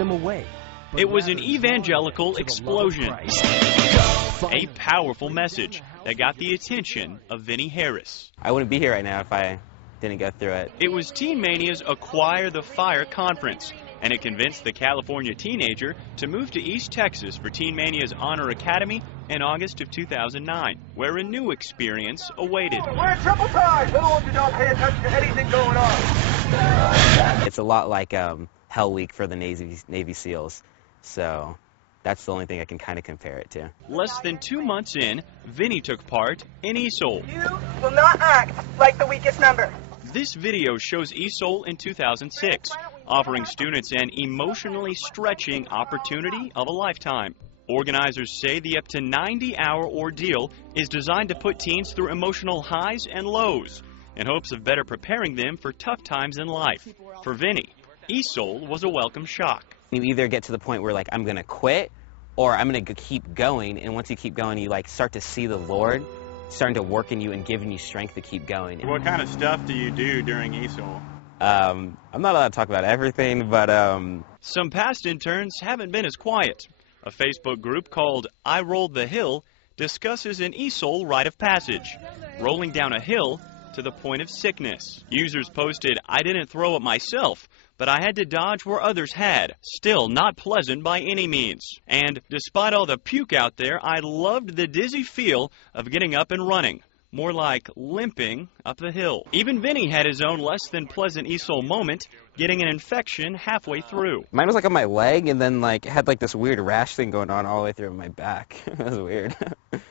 them away. It was an evangelical explosion, a powerful message that got the attention of Vinnie Harris. I wouldn't be here right now if I didn't go through it. It was Teen Mania's Acquire the Fire conference, and it convinced the California teenager to move to East Texas for Teen Mania's Honor Academy in August of 2009, where a new experience awaited. We're in triple time! Little ones who don't pay attention to anything going on. It's a lot like Hell Week for the Navy SEALs, so that's the only thing I can kind of compare it to. Less than 2 months in, Vinnie took part in ESOAL. You will not act like the weakest member. This video shows ESOAL in 2006, offering students an emotionally stretching opportunity of a lifetime. Organizers say the up to 90-hour ordeal is designed to put teens through emotional highs and lows in hopes of better preparing them for tough times in life. For Vinnie, ESOAL was a welcome shock. You either get to the point where, like, I'm going to quit or I'm going to keep going, and once you keep going, you, like, start to see the Lord starting to work in you and giving you strength to keep going. What kind of stuff do you do during ESOAL? I'm not allowed to talk about everything, but Some past interns haven't been as quiet. A Facebook group called I Rolled the Hill discusses an ESOAL rite of passage, rolling down a hill to the point of sickness. Users posted, "I didn't throw it myself, but I had to dodge where others had. Still not pleasant by any means. And despite all the puke out there, I loved the dizzy feel of getting up and running. More like limping up the hill." Even Vinnie had his own less than pleasant ESOAL moment, getting an infection halfway through. mine was like on my leg, and then like had like this weird rash thing going on all the way through my back. It was weird.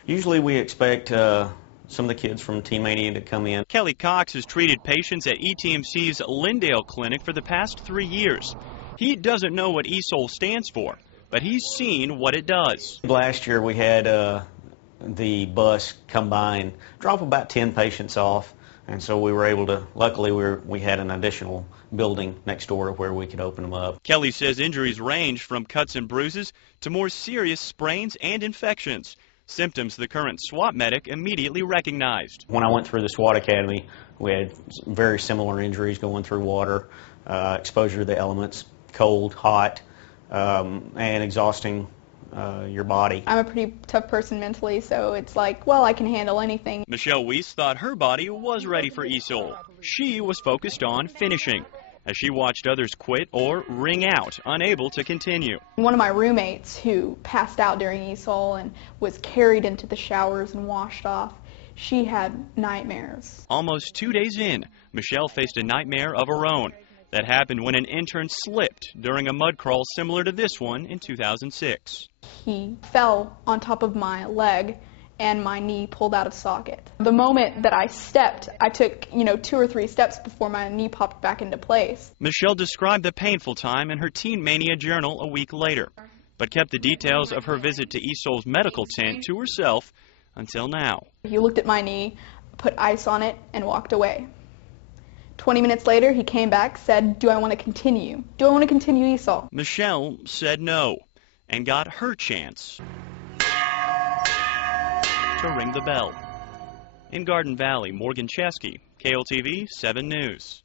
Usually we expect some of the kids from Teen Mania to come in. Kelly Cox has treated patients at ETMC's Lindale Clinic for the past 3 years. He doesn't know what ESOAL stands for, but he's seen what it does. Last year we had the bus come by and drop about 10 patients off, and so we were able to, luckily we had an additional building next door where we could open them up. Kelly says injuries range from cuts and bruises to more serious sprains and infections, symptoms the current SWAT medic immediately recognized. When I went through the SWAT Academy, we had very similar injuries going through water, exposure to the elements, cold, hot, and exhausting your body. I'm a pretty tough person mentally, so it's like, well, I can handle anything. Michelle Weiss thought her body was ready for ESOAL. She was focused on finishing, as she watched others quit or ring out, unable to continue. One of my roommates who passed out during ESOL and was carried into the showers and washed off, she had nightmares. Almost 2 days in, Michelle faced a nightmare of her own. That happened when an intern slipped during a mud crawl similar to this one in 2006. He fell on top of my leg and my knee pulled out of socket. The moment that I stepped, I took, 2 or 3 steps before my knee popped back into place. Michelle described the painful time in her Teen Mania journal a week later, but kept the details of her visit to ESOAL's medical tent to herself until now. He looked at my knee, put ice on it, and walked away. 20 minutes later, he came back, said, "Do I want to continue? Do I want to continue ESOL?" Michelle said no, and got her chance to ring the bell. In Garden Valley, Morgan Chesky, KLTV 7 News.